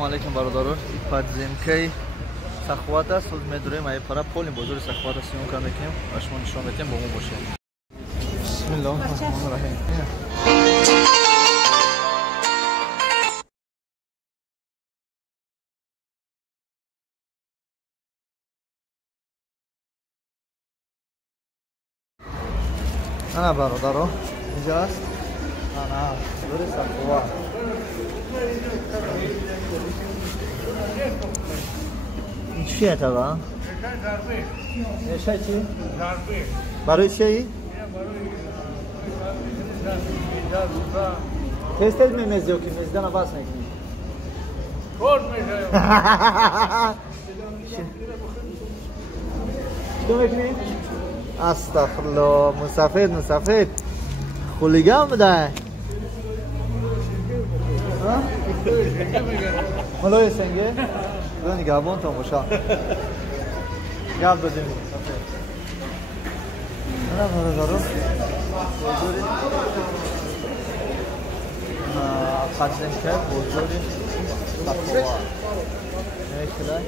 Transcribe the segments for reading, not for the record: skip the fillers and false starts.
Алейкум бародарон, подземкаи Сахват аст. Ҳозир медурем ай пара поли бозори Сахват аст сиёмка мекунем ва шумо нишон медиҳем, бо мо бошед. Бисмиллоҳи роҳмони роҳим. Ана бародарон, инҷа аст. Ана бозори Сахват. چیه تا؟ نشه چی؟ برای چی؟ تست میمیزی و که میزدن رو باز نکنی کار میشه چطور میکنی؟ استغفرالله مسافد خولیگاه بده ملوی سنگه؟ دو نگهبان تا باشا گفت دادیم من هم دارم بزرگی خرچنش کرد بزرگی تقوی نکلای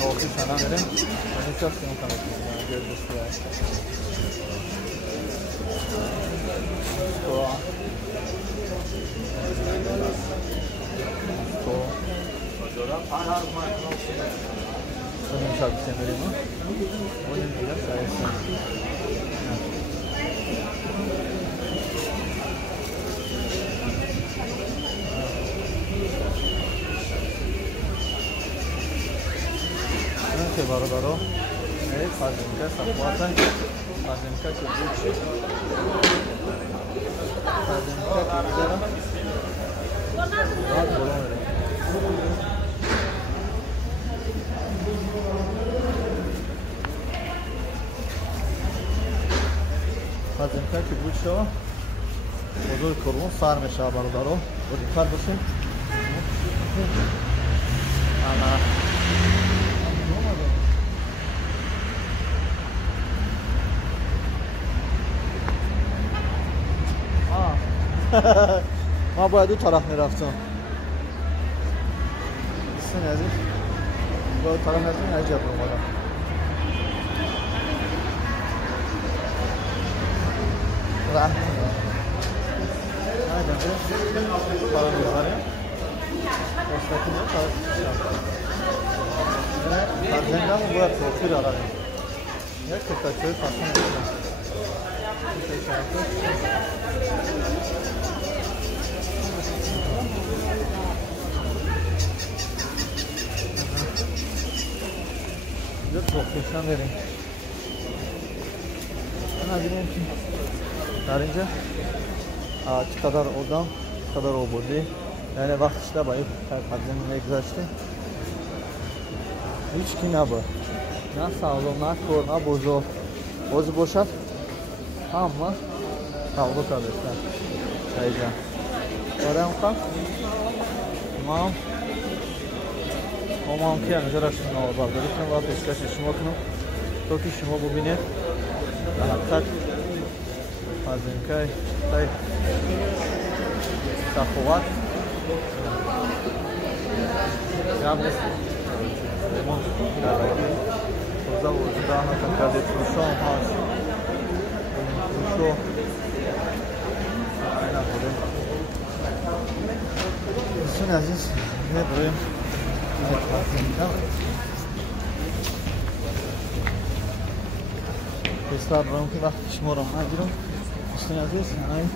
تاقی سنه میرم و نیچه سیم کنم گرد بسیار Sono un salto sembrimo. Voglio dire adesso. Anche guarderò e faccio in testa quattro, faccio in caccio 10. Faccio in caccio 0. Hazimka ki bu şu bozul kurun sarmış abarları. Bu dikkat basın. Ana. ما باید اون طرف میرفتم. Sen azim. Bu taraf nereden acaba bana? Rahat. Hadi bakalım. Para verelim. Baştaki ne para? Ne? Kardeşler mi bu profil ararım? Ne kadar çok farklı. Güzel profesyonel verin. Hadi mümkün. Darınca şu kadar oradan, şu kadar o bodi. Yani vakit işte bayıp kadının egzaçtı. Hiç ki ne bu? Ne sağlam, ne kor, ne bozu. Bozu boşalt. Tamam mı? Sağlık kardeşler. Çaycan. Oraya mı kalk? Tamam. Tamam ki yani jara şunu al bak. Lütfen bak peşkaşı şunu okunu. Toki şunu bu bine. Rahat. Hazimkay. Tay. Sahovat. Yalnız. Lemon. Karaki. Toza vurdu. Daha kankade turşon has. Turşon. Aynen böyle. Bütün aziz. Ne buraya? Pessoal, vamos que vai morar mais, viu? Estão às vezes, aí,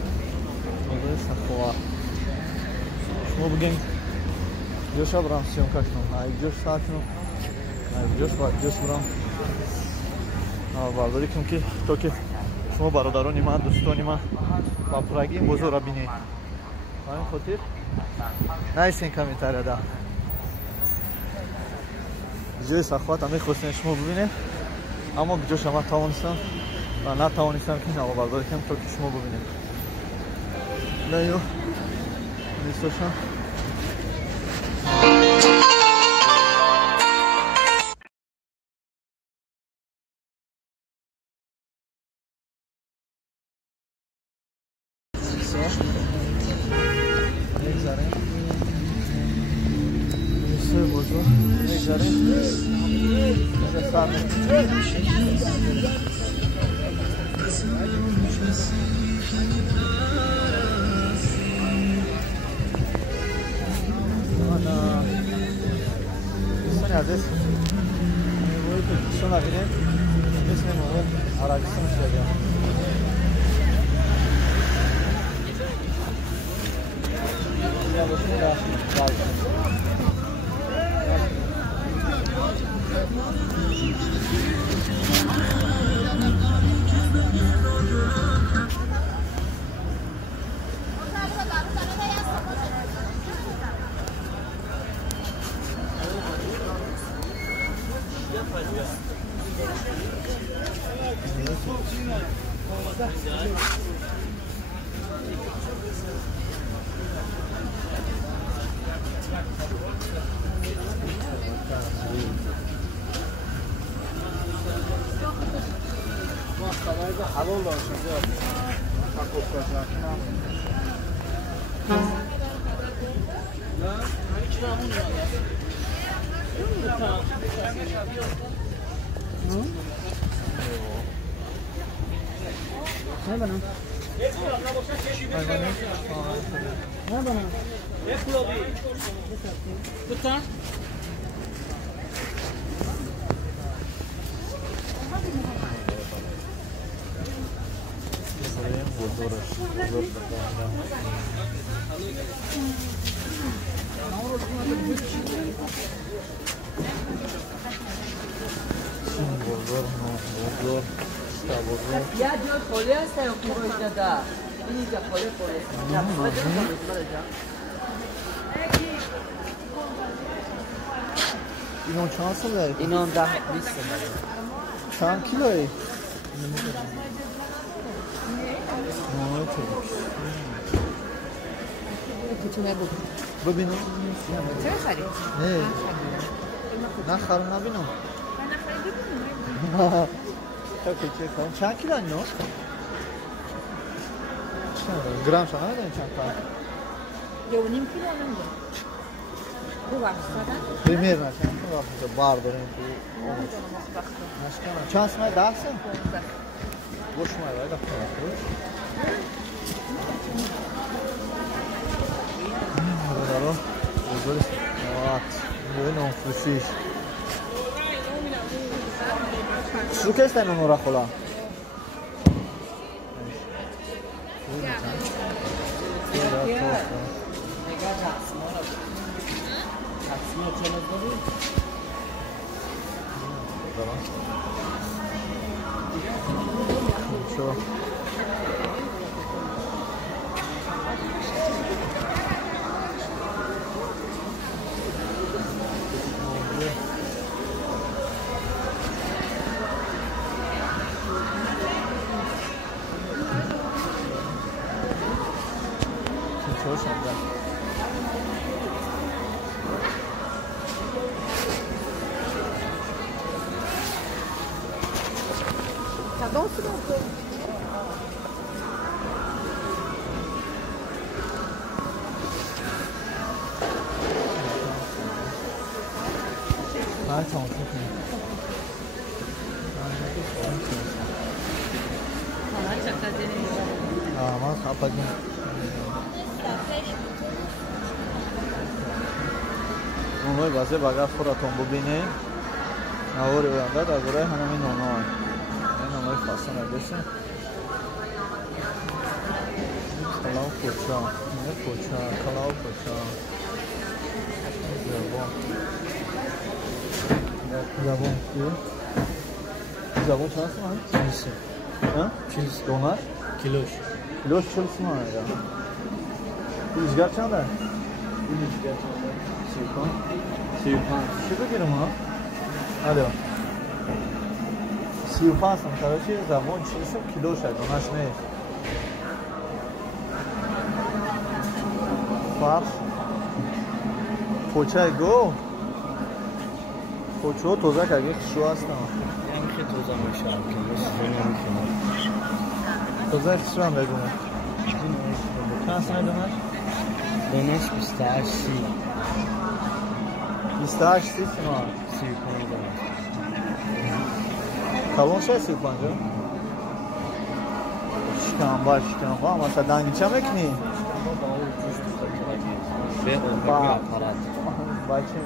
vamos ver essa porra. Vamos bugün Josh Abrams yok kaçtım. Ay Josh sakin ol. Ay Josh var, Josh Abrams. Var dedik ki toki شما برادران من دوستان من با پراگی بزرگ بینید. همین خاطر نیستین کمی تره جای سخوات همه خواستین شما ببینید اما بجا شما توانستم و نتوانستم که نوا برداری کنم تا که شما ببینید لیو نیستاشم Adesso sono alla fine siamo a ragazzi halol olsun diyor. Ne bana? Ne bana? Tutar. Ya yo خاله هستم خوبه دادا اینجا خاله اینو چند ساله؟ اینو 10 20 چند کیلویی؟ ببینم چرا خرید؟ نه خرم نبینم چند کیلو اینو؟ گرم شما نداریم چند کار؟ 2.5 کیلو نمیده خوب هستن؟ بمیر نشن بار داریم چند سمه 10 سن؟ boş mu var? Bak Bravo. Evet. Bueno, precis. Su che stai in un'oracola? Şu. Tá bom, filho? Ai, tamam, çok iyi. Ama kapatın. اونوی واسه بغل خودتون ببینید نواری بودند از برای همین نونوی این نونوی خاصه نگیسه کلاو پوچا اینه پوچا کلاو پوچا زبون زبون چند سمان؟ Kilisi. Ha? Kilisi. Donar? Kiloş. Kiloş çıl sman ya. Rüzgar çanda? Rüzgar çanda. Siyupan. Siyupan. Şu da girim ha? Alo. Siyupan sam kardeşi zaman çılsın kiloş ya. Donaş ne? Far. Poçay go. Poço tozak اگه şu hasta. Yani ki toza meşal kiloş. Benim kiloş. Tozak şu an بدونه. چند سنه دونش؟ دونش 28 28 28 30 تومن 35 دارم. کلون چه 35 شکم با مثلا دنگیچه میکنی؟ به اون آپارات بچه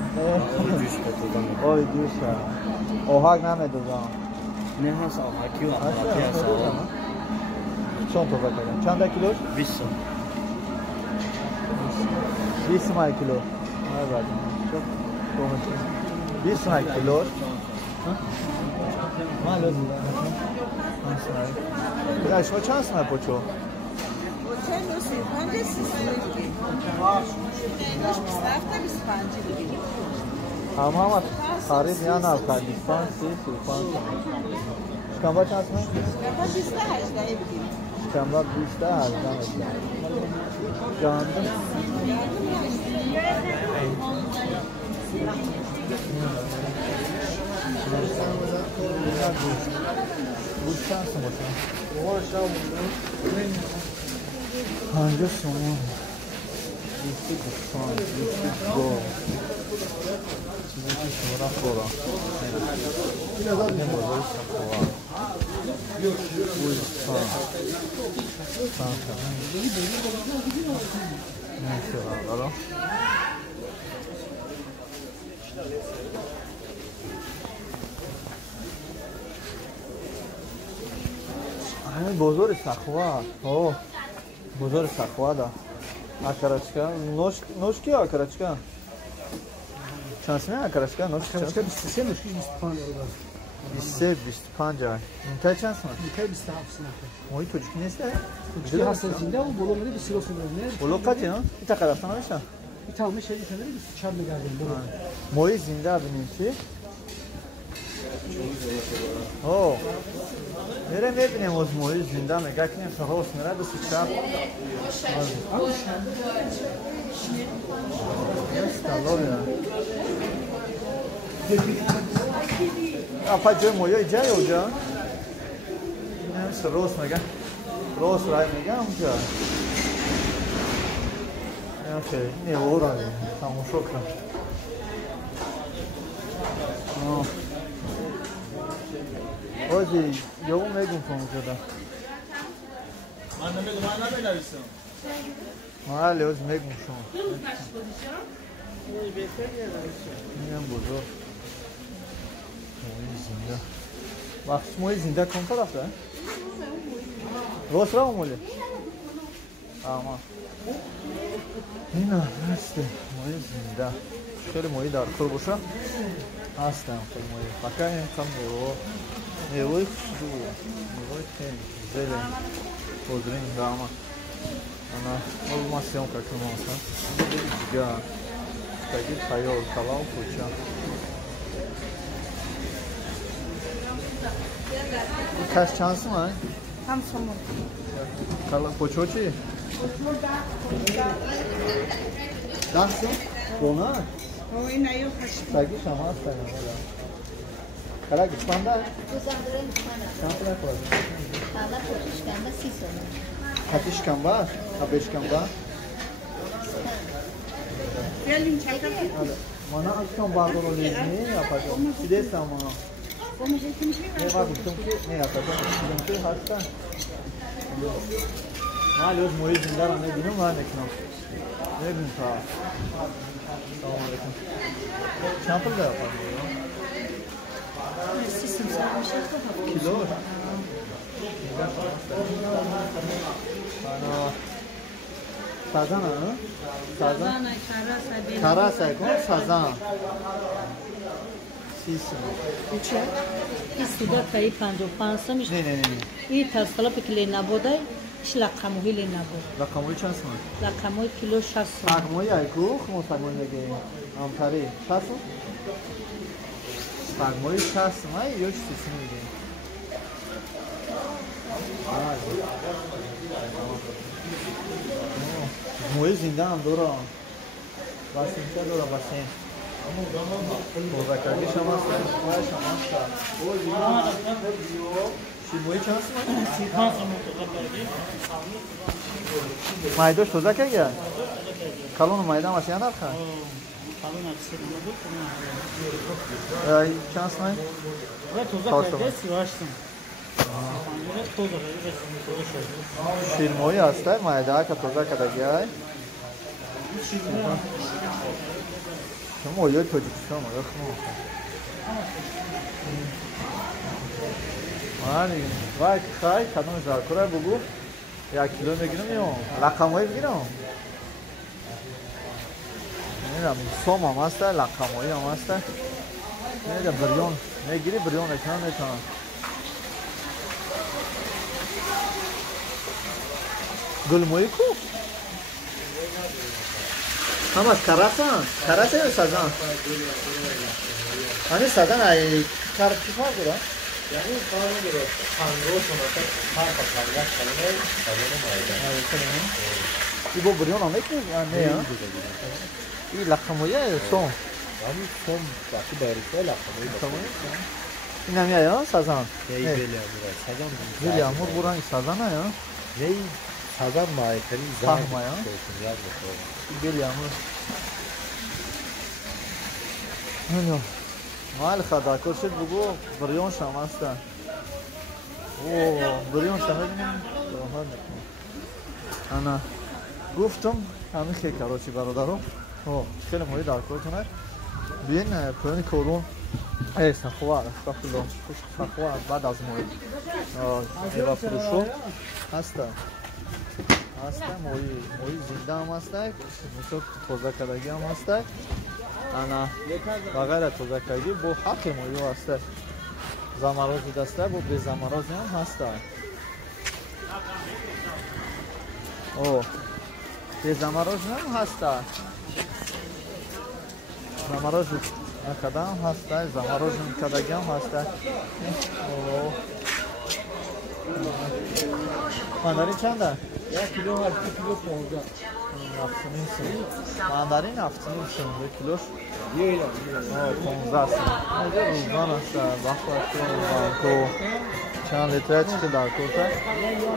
جوش بتودم اوی دوشه اوهاگ نمیدوزم نه هست آهاکی و آپاراتی هست آقا چون تو بکنم چند کیلوش؟ 20 20 مای کیلو نه بعد çok domates 20 may kilo malo ya شما چند سمه پوچو چه نوسی 5 سیستمی نوش 25 دیگه همه خرید یا نه خرید 25 شکم با چند سمه؟ شکم با 28 بگیریم شکم با 28 جانده بود چند سمه پنجه سمه 225 202 چیزی که شما را خورم این بازار سخواه بازار سخواه بازار سخواه دا آکارچکا نوش کی آکارچکا چند سنه آکارچکا نوش 23 نوشکی 25 23 25 ay. Nitay چند سنه؟ نکای 27 سنه. موی توجیک نیست؟ توجیک هست زنده و بولو میده 20 سنه نه. بولو قطعی نه؟ ایتا قرفتن همیشه؟ ایتا همیشه ایتا نه 24 میگردیم بولو. موی زنده ببینیم چی؟ اوه میره میبینیم از موی زنده میگه کنیم سهاس میره 24 apa joy moyo jay hoja ne roz mega roz ray mega unja okay ne ora ne tamam şokra no ozi yo megum konuşuyor da bana belersin mali oz megum şu ne bozo زنده وقت موی زنده کن طرف ده راست را مولی اما اینا هسته موی زنده خیلی موی در کور باشه هستم خیلی موی فکر این کم میوه خوشدو میوه خیلی زیلی بودرین داما انا مولماسیون که کنم هستم دیگه تگید خیال کلاو پوچه kaç şansın var? هم شما Kala poçoçi. Nasıl? Dona? o این ایو خوش Sagi şamas da ne var? Kala gitmanda. Uzandırın bana. Şansına koy. Hala poşişkanda sis olur. Kaç kamba? Kabeş kamba? gelin çayda Bana akşam bağlı ne yapacağım? Sides ama. Ne var ki ne yapacağım? Çünkü hasta. Maalesef moyu zindan ne bilmiyorum var ne kinam. Ne gün ta. Selamünaleyküm. Çapıl da yapalım. sisim sarmışlar Kilo. Ana. Sazan ha? Sazan. Karasa kon sazan. Че? Истуда каи 55 сомиш. Ne. И тасхала пикли набодай, шлакамуи ли набод. Rakamı çans mı? Лакамуи кило 60 сом. Sagmoy ayku, xmo sagmoy nege. Amtari, ças mı? Sagmoy ças mı? Yoş sesini nege. Moy zindan dora. Basinta dora basin. Boza kardeş şamasla, koya şamasla. Şimoy çans mı? Maydoş toza ke gel? Kalon maydan başlayan arka. چند سنای؟ شیرمایی هسته مایده که توزه کدگی های شما اویای توجیکستان مایده خونه وای خواهی کدوم زرکوره بگو 1 کیلو میگیرم یا لقمایی بگیرم نمیدم سوم هم هسته لقمایی هم هسته نمیدم بریون میگیری بریون اکنم میتونم گلمایی کو هم از کرسه یا سازن هنی سازن ای کرد چی فرق داره؟ یعنی فرق داره پنگو شما فرق پرگشت کنه سازن مایده ای با بریون هم میکنی یا نه ها؟ ای لقمایی یا سوم؟ یعنی سوم وقتی باریسته لقمایی این همی ها سازن؟ نه ای بیلی امور سازن بیلی امور برای سازن ها؟ نه ای سازن مایتری زن فهم ها؟ بیلی امور اینو مال خدا کرشید بگو بریون شما هستن اوه بریون شما بینیم راحت نکنم انا گفتم همین خیلی کراچی برادرم خیلی مایی در کارتونه بین پایین کارون ای سخوار سخوار بعد از مایی ایرا فروشو هستن مایی زنده هم هستن مثل توزه کدگی هم هستن انا بغیر توزه کدگی با حق مایی هستن زمرازی دسته با به زمرازی هم هستن به زمرازی هم هستن زمرازی کدام هستن زمرازی کدگی هم هستن ماندارین چنده؟ 1 کیلو 8 کیلو 15 نفتونیم سن ماندارین نفتونیم سن 1 کیلوش 15 سن اینجا روزان هست بخواه بانکو چند لیتره چیزی در کورتا هست اینجا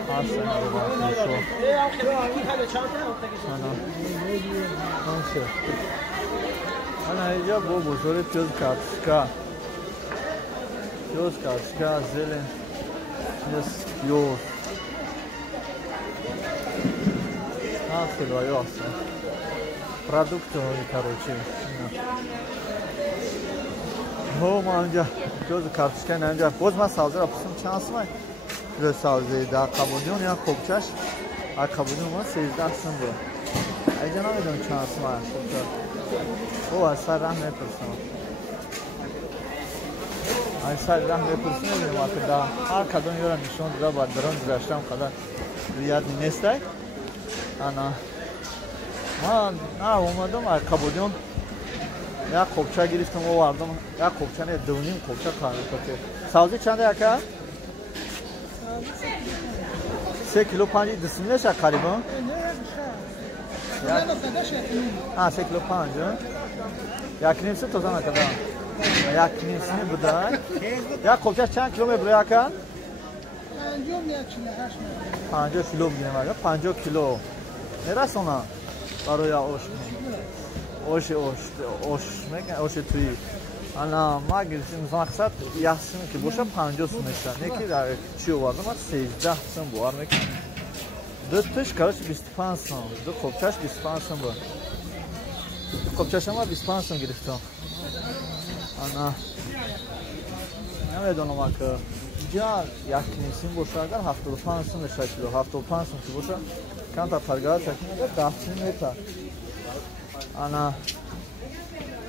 بانکو شو انا اینجا با بزرگ پیوز کارتشکا زلن پیوز خیلی هست پرودکت هایی کاروچی ما اینجا پیوز کارتشکا اینجا باز من سازه را پسیم چند سمای پیوز سازه در قبودیون یا خوبچش قبودیون ما 13 سم بود اینجا نمیدونم چند سمای خوبچش او از سر رحم نپرسم از سر رحم نپرسم نمیدونم که در هر کدوم یورا نشون دیده باید دران گذاشتم خدا رویت نیسته انا من اومدم از قبودیون یک خوبچه گرفتم و وردم یک خوبچه نه دونیم خوبچه کار میکنه سازی چنده یکه؟ 3 کیلو 5 دسمیلش قریبا؟ 3 کیلو 5 یک نیم سه توزن نکده یک نیم سه بوده یک خوبچه چند کیلو میبره یکه؟ 50 کیلو بگیریم اگه 50 کیلو میرسونه برای اوش میگن اوش توی انا ما گرفتیم مقصد یحسیم که باشه 50 سم میشه یکی در چی آوردم من 13 سم بوار میکنم دو تاش کارش 25 سم دو خوبچش 25 سم بود خوبچش ما 25 سم گرفتم انا نمیدونم که اینجا یک نیسیم باشه اگر 75 سم میشه کیلو 75 سم که باشه کم تا پرگاه چکنه 10 سم میتر انا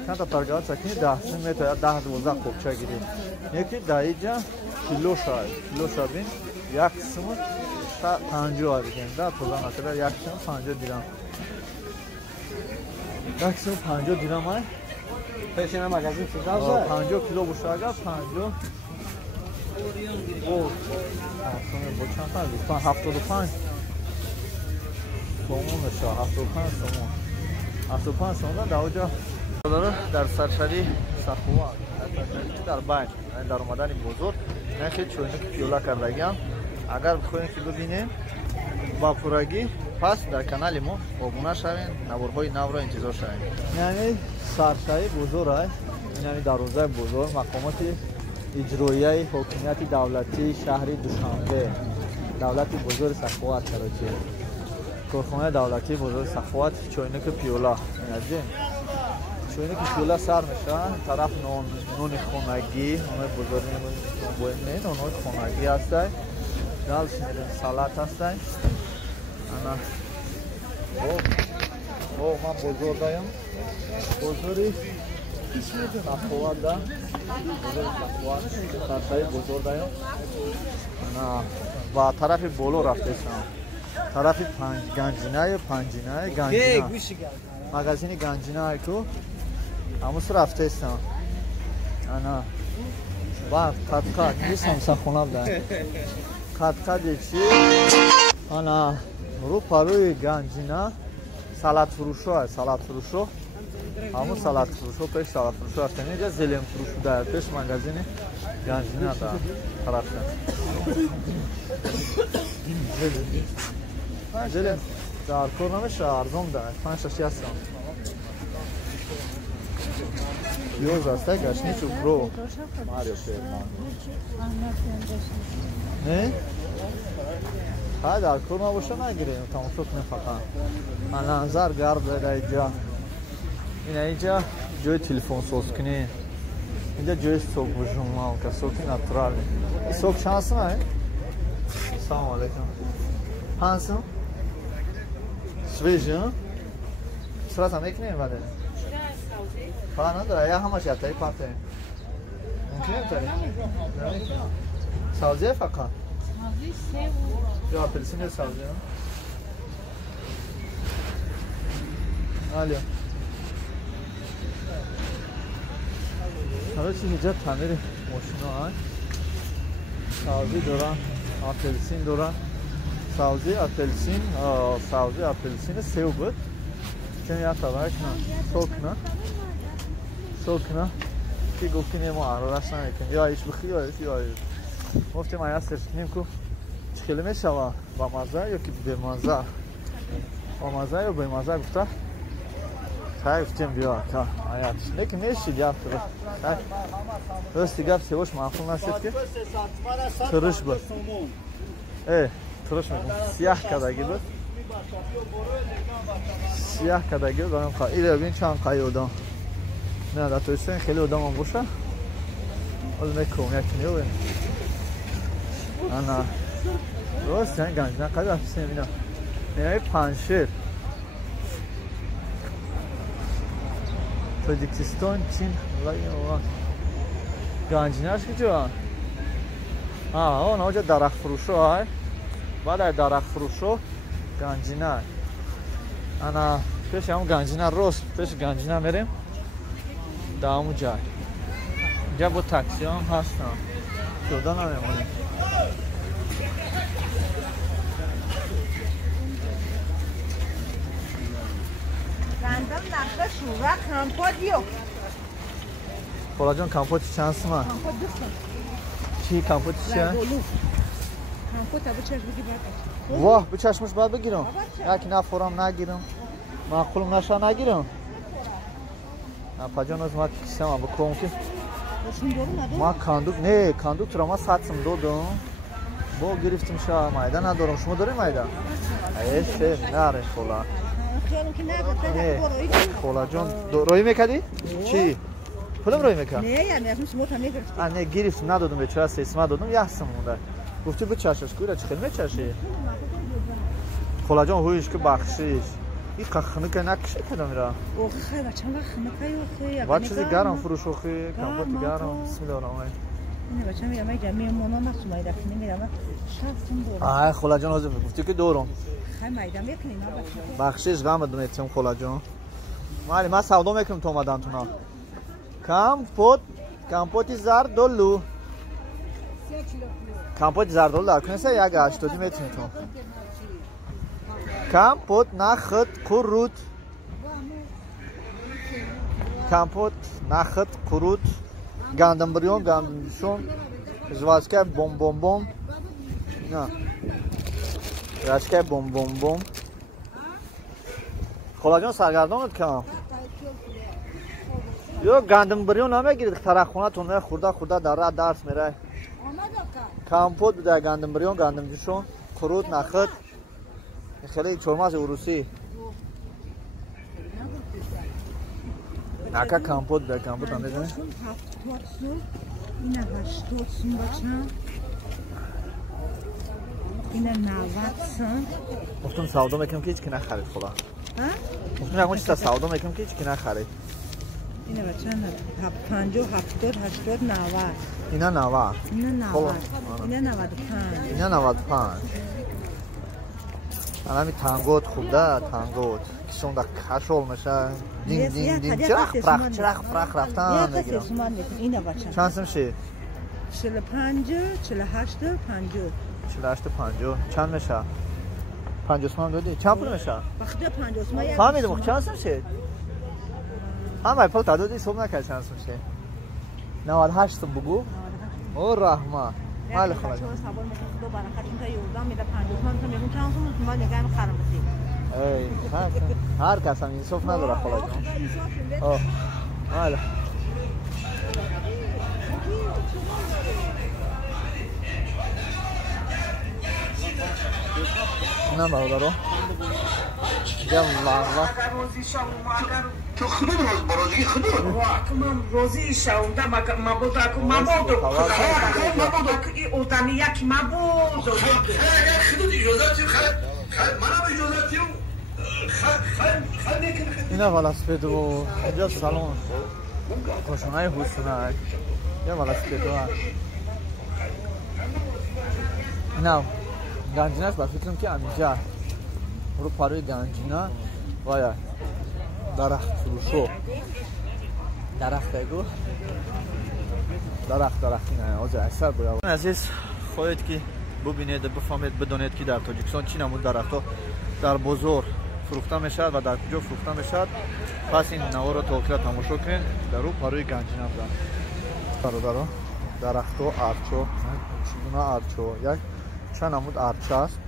کم تا پرگاه چکنه 10 سم میتر 10 12 خوبچه گیریم یکی در اینجا کیلو شاید بین یک سم 50 بگیم در توزن نکده یک سم 50 دیرم یک سم 50 دیرم های پیشنه مگزین چیزا 50 کیلو باشه اگر 50 او با چند تا 75 سومون میشه 75 سومون در اونجا داره در سرشاری سخوار در بین در اومدن بزرگ نشه چونی که پیولا کردگیم اگر بخواهیم که ببینیم با پورگی پس در کانال ما ابونه شوین نوارهای نو را انتظار شوین. یعنی سرشای بزرگ است، یعنی در روزهای بزرگ مقامات اجرایی حکومت دولتی شهر دوشنبه دولت بزرگ سخاوت کراچی کارخانه دولتی بزرگ سخاوت چوینک پیولا می‌بینید چوینک پیولا سر میشن طرف نون خونگی اون بزرگ می‌بینید اون خونگی هست دال سالات هست انا او ما بزرگ دایم بزرگی سخاوت دا بزرگ سخاوت سرشای بزرگ دایم انا با طرف بولو رفته شم طرف گنجینه گنجینه مغازین گنجینه کو هموس رفته شم انا با قطقا نیستم سخونه بودن قطقا دیچی انا رو پروی گنجینه سالات فروشو هست سالات فروشو همون سالات فروشو پیش سالات فروشو هستن اینجا زلم فروشو در پیش مغازین گنجینه در طرف زلم در کور نمیشه ارزون داره 5-6 هستم یوز هسته گشنی چو برو ماریو شیرمان نه؟ ها در کور نباشه نگیریم تماشا کنیم فقط من نظر گرد بده اینجا اینجا جای تلفن سوز کنی اینجا جای سوک بجون ما که سوکی ناتورالی این سوک شانس نه؟ سلام علیکم هانسون؟ سویجون؟ سرات هم ایک نیم بده؟ فقط نداره یا همه شرطه پاته ممکنه تاری؟ سازیه فقط؟ سازی سه یا اپلسین سازیه آلیا حالا چی اینجا تعمیر ماشینا هست سازی دارن اپلسین دارن سازی اپلسین سیو بود چون یا تبایش نه سوک نه که گفتیم ما عرارش نمیکنیم یا ایش بخی یا ایش یا ایش گفتیم آیا سرچ کنیم که چکلی میشه با مزه یا که به مزه با مزه یا به مزه گفته خیلی گفتیم بیا که آیاتش لیکن میشید یا راستی گفت سیوش معقول نشد که ترش بود ترش میکنم سیاه کدگی بود سیاه کدگی بود برام خواهی ایره بین چند قایی ادام نه در تویستین خیلی ادام هم باشه ولی میکنم یکی نیو بین انا راستی این گنج نه قدر افسیم اینا اینه پنشیر تاجیکستان چین گنجینه‌اش کجا؟ اون اونجا درخت فروشو های بعد درخت فروشو گنجینه انا پیش همون گنجینه روست پیش گنجینه میریم در همون جای اینجا با تاکسی هم هستن جدا نمیمونیم رندم نقشه شورا کمپودیو خولا جان کمپوتی چند سمه؟ کمپود دوستم چی کمپوتی چیه؟ کمپود تا بچهش بگی باید واه به چشمش باید بگیرم یکی نفورم نگیرم معقولم نشه نگیرم پجان از ما کسیم هم بکنم که ما کاندوک را ما ساتسم دادم با گرفتیم شا مایده ندارم شما داری مایده؟ ایشه نره خولا خولا جان روی میکردی؟ چی؟ کدوم روی میکرد؟ نه یعنی از موتا میگرفتی نه گرفتم ندادم به چرا سیسمه دادم یحسم مونده گفتی به چشش کویره چه خیلی میچشی؟ خولا جان هویش که بخشیش این خنه که نکشه کدام میره اوه خیلی بچه هم خنه که با چیزی گرم فروش خوی کمپوت گرم بسم الله الرحمن نه بچه هم یه جمعی مونا مخصوم هایده کنی میرم شفتم دورم آه خولا جان حاضر گفتی که دورم خیلی مایده میکنیم بخشیش غم بدون ایتیم خولا جان مالی من سودا میکنم تو اومدن تو نا کمپوتی زردولو کمپوت زردولو در کنیسه یک 80 میتونی تو کمپوت نخت قروت کمپوت نخت قروت گندم بریون گندم شون جوازکه بوم نه رشکه بوم بوم بوم خاله جان سرگردانت کم یا گندم بریون نمیگیرید که طرح خونه تونه خورده در درس میره کمپوت بده گندم بریون گندم جوشون کرود نخد خیلی چرماز اروسی نکه کمپوت بده کمپوت هم بزنه اینه 80 سون بچم اینه 90 سون گفتم سودا میکنم که هیچ که نخرید خدا گفتم نگم چیزا سودا میکنم که هیچ که نخرید اینه بچم 50 70 80 90 اینا 90 اینه 90 اینه 95 اینا 95 الان تانگوت خوبه تانگوت کشون در کشول میشه دین دین دین چرخ فرخ رفتن میگیرم اینه بچم چند سمشه 45 48 50 48 50 چند میشه 50 تومن دادی چند پول میشه وقتی 50 تومن فهمیدم چند سمشه همه پول دادی حساب نکرد چند سمشه 98 بگو او رحمه مال خلاص دو برکت اینجا یوردم میده 50 تومن میگم چند تومن ما نگام خرمتی ای هر کس هم انصاف نداره خلاص اوه مال نه برادرو جام الله تو خودت روز برازی خودت من روزی شوم ما بود ما اوتانی یک ما بود خودت اجازه منم اجازه اینا ولاسپد و اینجا سالن کوشنای حسنای یا ولاسپد ها اینا گنجینه است فکرم که اینجا رو پروی گنجینه وای درخت فروشو درخت نه از اثر بود عزیز خواهید که ببینید بفهمید بدونید که در تاجیکستان چی نمود درخت‌ها در بزرگ فروخته میشد و در کجا فروخته میشد پس این نوار رو توکل تماشا کنید در رو پروی گنجینه بودن برادران درخت و ارچو چگونه ارچو یک چند نمود ارچه است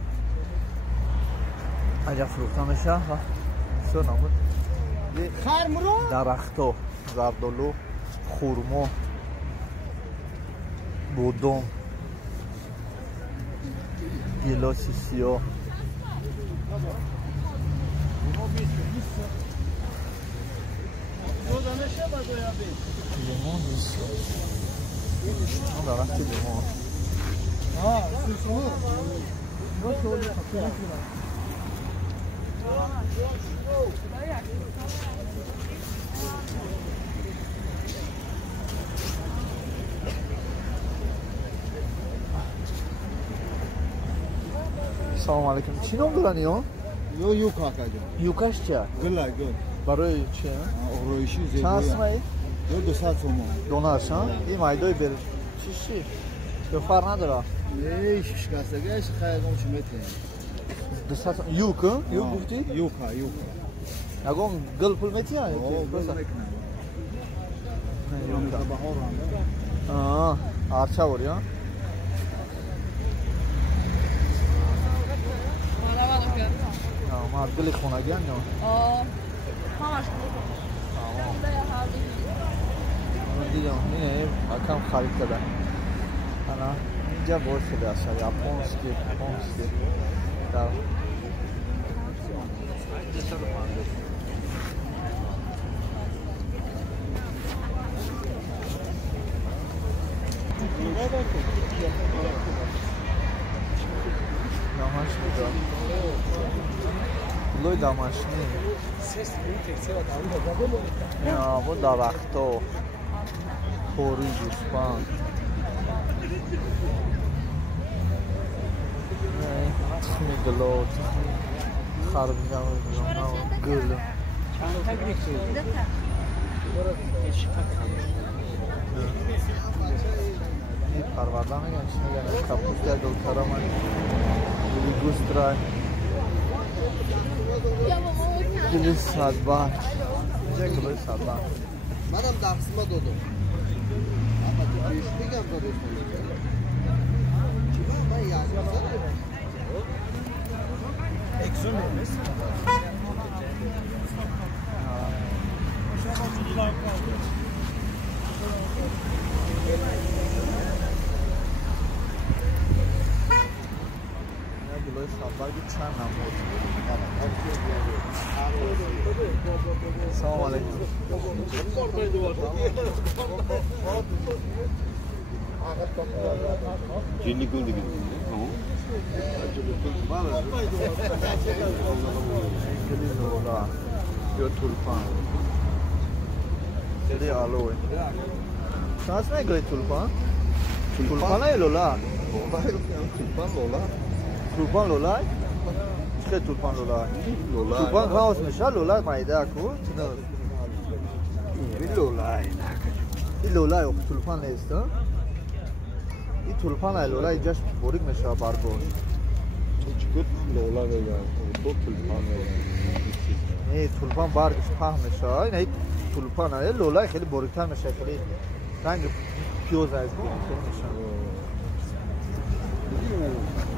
اگر فروخته میشه و بسیار نمود درخت و زردالو خورما بودم گیلاسی سیاه لیمون نیست درخت لیمون سلام علیکم چی نام دارن یا؟ یوکا کجا یوکاش چیه؟ گل برای چیه؟ آغرویشی چند اسمه؟ 200 تومان دونرش ها؟ این مایدای بر چی؟ یا فرق نداره؟ نه شکستگیش خیلی شمیته 200 یوک؟ یوک گفتی؟ یوکا نگم گل پول میتی یا؟ آرچه بوری ها؟ گل خونگی هم نه؟ همش دیدم اینه کم خرید کرده انا اینجا باید شده است یاپونسکی در دامش میدم لوی دامش نیم یا با درختو خوری گوسپند تخم گلو تخم خربیدن و گل این پرورده میگن چی میگن کپوست یا گل کرامن گلی گوست رای گلی سادبان اینجا گلی سادبان منم درسما دادم اما پیش میگم دادم من یعنی گلای سفر چند نمود. سلام علیکم. جنی گل دیگه. گلی لولا یا تولپان. گلی آلوه. شانس نه گلی تولپان؟ تولپان ای لولا. تولپان لولا. تولپان لولا؟ چه تولپان لولا؟ تولپان راست میشه لولا پیدا کو؟ این لولا. این لولا او تولپان نیست. این تولپان ای لولا اینجاش باریک میشه برگوش. Çıkıp lola veya çok tulpan veya نه تولپان برگش پهن میشه. این تولپان ای لولا خیلی باریکتر میشه خیلی رنگ پیوز از میشه.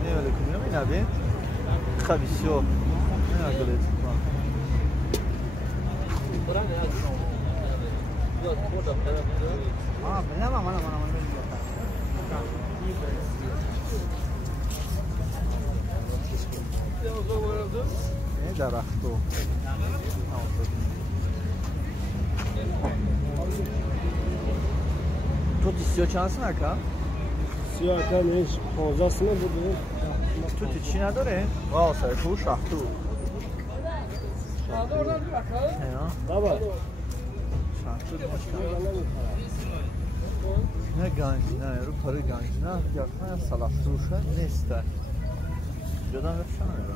نه ولی کنیم این نبی خبیسیو نه گلی تولپان. نه درختو. تو دیسیو چانس نکا؟ سیاه کنیش 15 سنه بوده. تو چی نداره؟ واه سرکو شاختو. بابا. شاختو نه گنج نه رو پاره گنج نه یا کنه سلافتوشه نیست. جدا نفشان رو.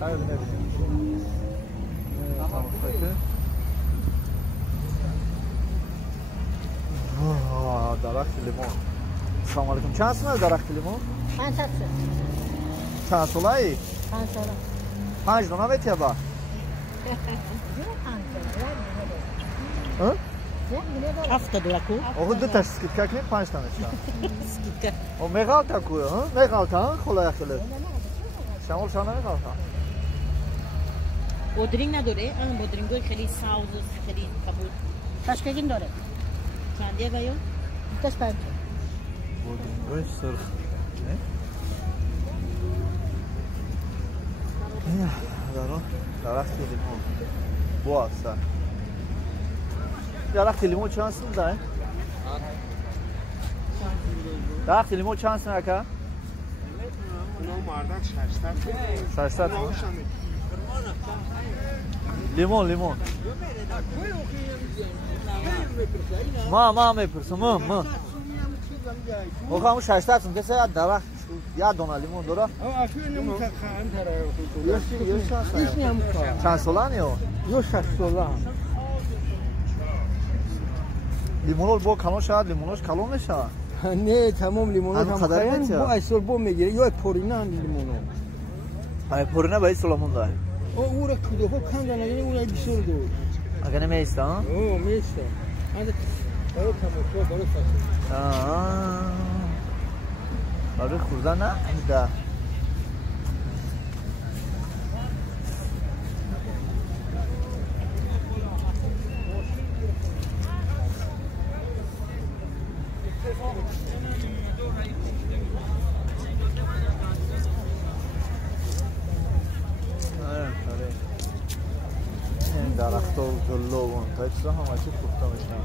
خیلی نبینیم. تمام خیلی. درخت لیمون. سلام علیکم. چند سال درخت لیمون؟ 5 سال. چند سالایی؟ 5 سال. 5 دونه بیتی با. ها؟ هفته دلکو. آخه دو تا اسکیت کنید 5 تا نشان. اسکیت. او میگال تا کوه ها؟ میگال تا خلای خلای. شامل شانه میگال تا. بودرینگ نداره؟ بودرینگوی خیلی ساوز و خیلی کبود. تشکیل داره. چندیه گایو؟ دست پنج. بودرینگوی سرخ. نه؟ درخت لیمون. بواسه. درخت لیمون چند سال داره؟ درخت لیمون چند سال که؟ اونا مردک 600 لیمون ما میپرسم ما آخه همون 600 سم کسی درخت یا دونه لیمون داره؟ چند سالان یا؟ یا 6 سالان لیمون با کلون شاید لیمونش کلون میشه؟ نه تمام لیمون هم خیلی با ایسول با میگیره یا پورینه لیمونو پورینه با ایسول مونده او را کدوم کندن یعنی اون ایسول دو اگه نمیسته ها؟ او میسته اند برای تماشا برای فصل برای خوردن نه ده درخت و گلو و تا چیزا هم اچه پخته میشن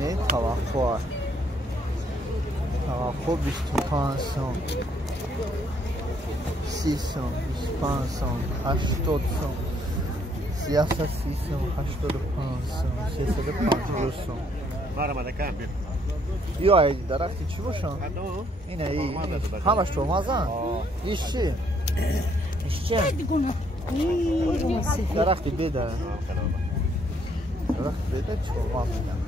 نه توقع 25 سم 30 سم 25 سم 80 سم 30 سم 85 سم 350 سم مرا کم بیر یا ای درختی چی باشن؟ اینه ای همش تو مازن؟ ایش چی؟ ایش چی؟ درختی بده درخت بده چه ما میگم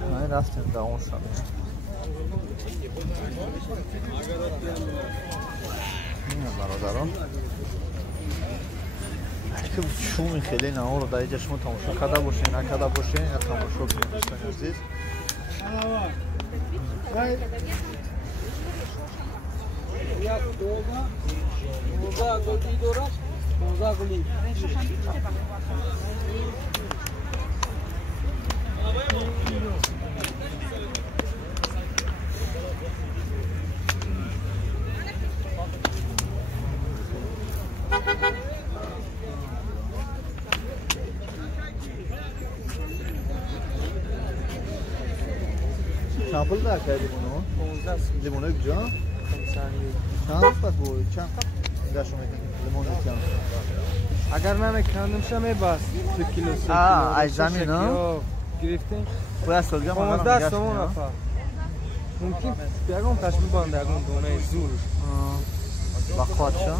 من رفتیم دوام شد این برادران که شومی خیلی نه رو در اینجا شما تماشا کرده باشین نکرده باشین یا تماشا کنید دوستان عزیز چند پول در کردی بونو؟ 15 لیمونه کجا؟ 5 چند پس بوی؟ چند در شما لیمونه چند؟ اگر نمیکندم شما بس 2 کیلو 3 کیلو از زمین ها؟ گرفتیم باید سالگه 15 سومون نفر ممکن بیاگم تشمیل بانده اگم دونه زور بخواد شا؟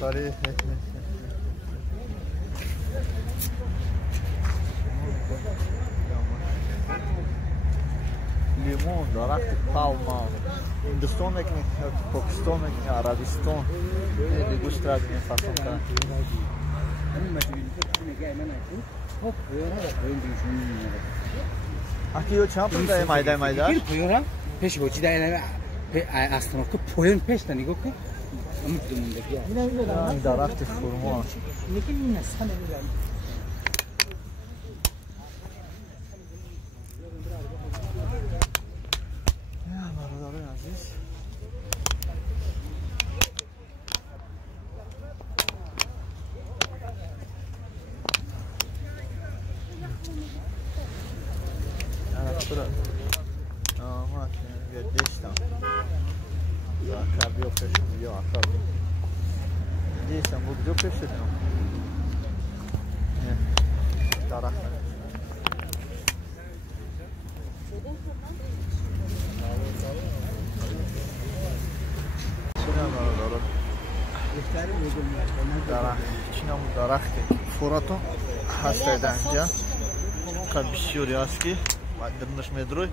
تاریخ لیمون درخت پالما هندوستان میکنی پاکستان میکنی عربستان دیگوش را بینید فصل کرد اکی یو چند پول داره مایده مایده؟ پیش بوچی داره اصلا که پوین پیش تا نگاه کن این درخت خورما برادران عزیز Acabou fechando, acabou. Isso, mudou fechando. Tarafta. درخت فوراتو هست اینجا قد بسیاری است که بعد درنش میدروی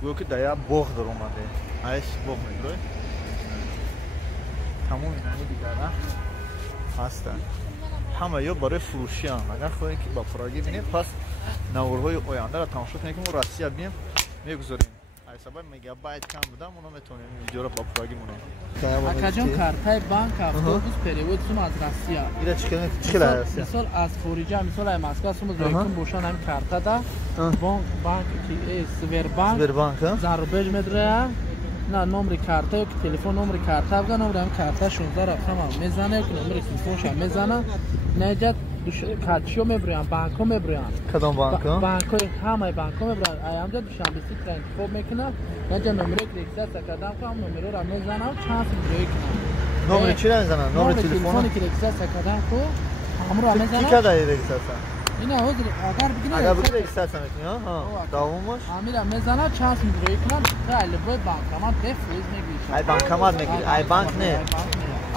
گویا که دایا باغ در اومده ایش باغ میدروی تمام اینانی دیگه هستن همه یا برای فروشی هم اگر خواهید که با پراگی بینید پس نورهای آینده را تماشا کنید که ما راستی بیم میگذاریم ای سبب مگابایت کم بودم اونو میتونیم ویدیو را با پراگی مونیم اکاجان کارتای بانک автобус перевод сум аз Россия ира чикела هست مثال از خارجه مثال از مسکو سم زایکم بوشان هم کارتا دا بانک کی سبربانک زاربج مدره نه نمره کارتا که تلفن نمره کارتا بگن نمره هم کارتا 16 رقم میزنه که نمره تلفنش هم میزنه نجات کاتشو میبرن بانکو میبرن کدام بانک بانکو همه بانکو میبرن ایامجا دوشنبه ترین خوب میکنه نجا نمره کلیکسات کردم که هم نمره رو میزنه و چانس میگیره نمره چی رو میزنن نمره تلفن کلیکسات کردم که همرو میزنه چی کدای کلیکسات اینا حضور اگر بگی کلیکسات میکنی ها داومش امیر میزنه چانس میگیره کنه خیلی بود بانکمات بفریز میگیره ای بانکمات میگیره ای بانک نه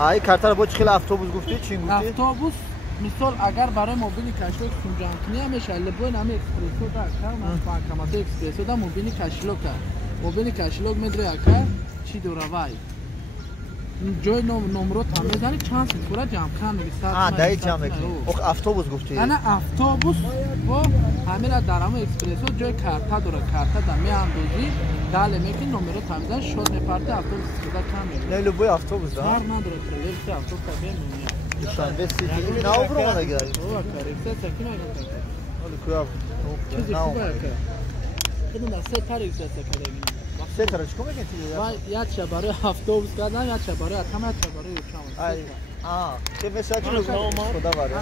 ای کارتا با چخیل اتوبوس گفتی چی گفتی اتوبوس مثال اگر برای موبیل کشلوک سونجان کنی همیشه لبون همه اکسپرسو دا کار من بانکمات اکسپرسو دا موبیل کشلوک موبیل کشلوک میدره اکر چی دوروای جای نمرو تا میزنی چانس میخوره جمع کن میگه دایی جمع میکنی اتوبوس گفتی نه اتوبوس و همین درام اکسپرسو جای کارتا داره کارتا دا میاندازی دال میکنی نمرو تا میزنی شد نپارت اتوبوس استفاده کن نه لبوی اتوبوس دا کار نداره لیفت اتوبوس تا میاد دوشنبه سیتی نه برو ما نگیریم او کاریکسه تکنه ولی کویا چیزی خوبه که خودم سه تاریخ کردیم سه تاریخ چیکار میکنی یا چه برای اتوبوس کردن یا چه برای اتم یا چه برای شام ای که مثلا چی خدا باره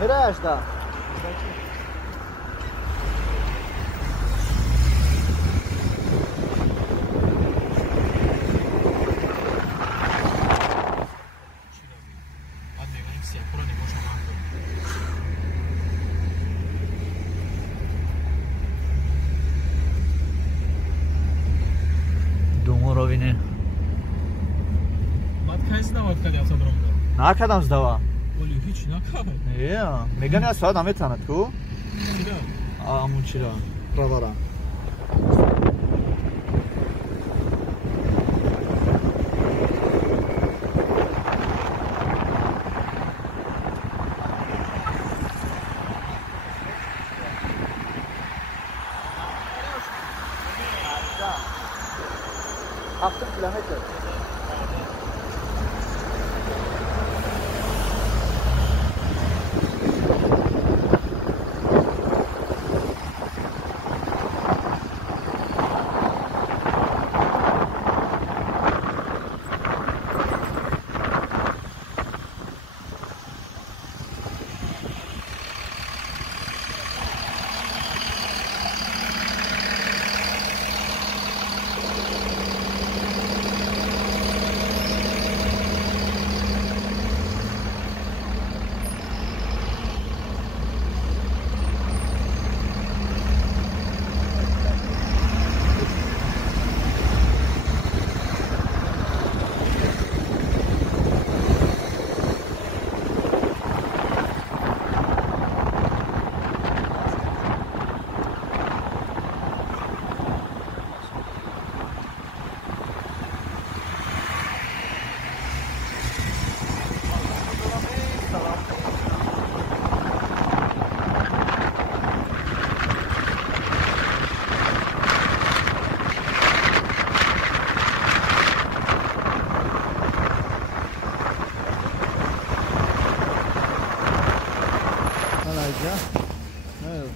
میره 18 Bine. Ba't kayısı da vakti kadar yapsa durumda. Ne kadar zdava? Oluyor hiç ne kadar? Ya, megan ya saat amet tanıt ku? Çira. Amun çira. Pravara. Hafta kilometre.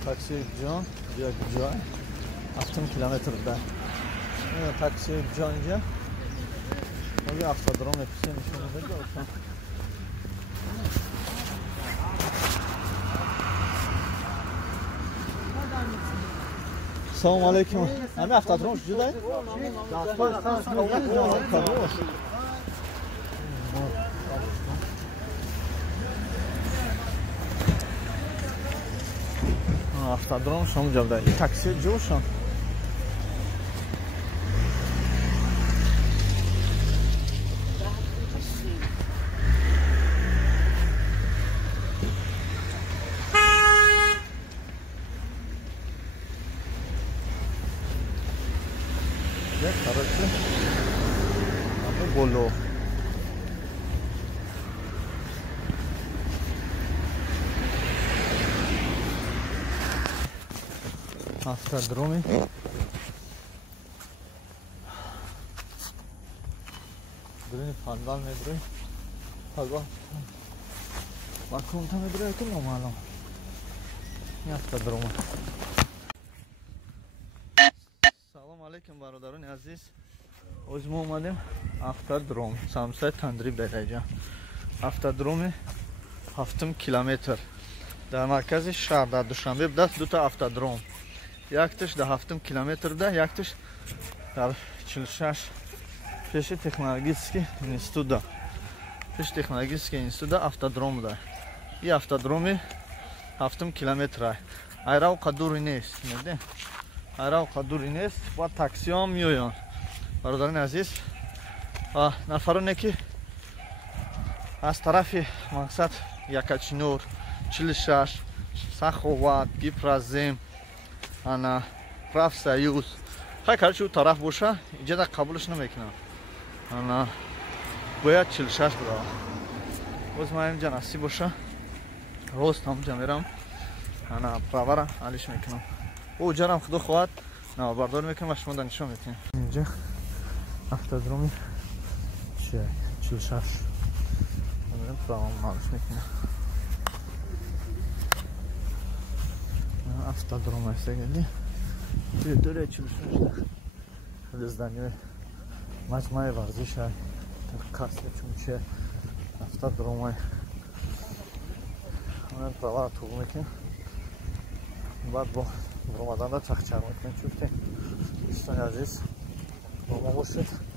Taksi John, diyor John. Attım kilometrede. Evet, taksi John'ca. O bir haftadır onun hepsini düşünüyordu olsun. Selamun aleyküm. Hani haftadır olmuş cüday? Автодром шом жабда. И такси жошон. Я, короче, это боло. Автодроме. Дрыни фандал медры. Фагва. Вакуумта медры это нормально. Не автодрома. Салом алейкум бародарон азиз. Оз мо омадем автодром. Самсай Тандриб Берайҷа. Автодроми 7 километр. Дар маркази шаҳр дар Душанбе будааст дута автодром. Якташ дар 7 километр да, якташ дар 46 пеши технологический институт да. Пеши технологический институт да автодром да. И автодроми 7 километр. Айрав қадури нест, меде. Айрав қадури нест, ба таксиам миёян. Бародарин азиз, нафароне ки аз тарафи мақсад Якачнур, 46, Саховат, Гипразем, ана Профсоюз. Хай короче у тараф боша, иҷада қабулш намекунам. Ана бояд 46 буда. Боз ман инҷа насиб боша. Рост ҳамҷа мерам. Ана правара алиш мекунам. О ҷарам худо хоҳад навбардор мекунам ва шумо да нишон метинем. Инҷа автодроми 46. Мерам правам алиш мекунам. Автодром асагали. Территория 46. Это здание Маҷмаи варзиша. Касля чунче автодромай. من پروا طول میکنه بعد با رمضان را چخچر میکنه چوفته دوستان عزیز با ما باشید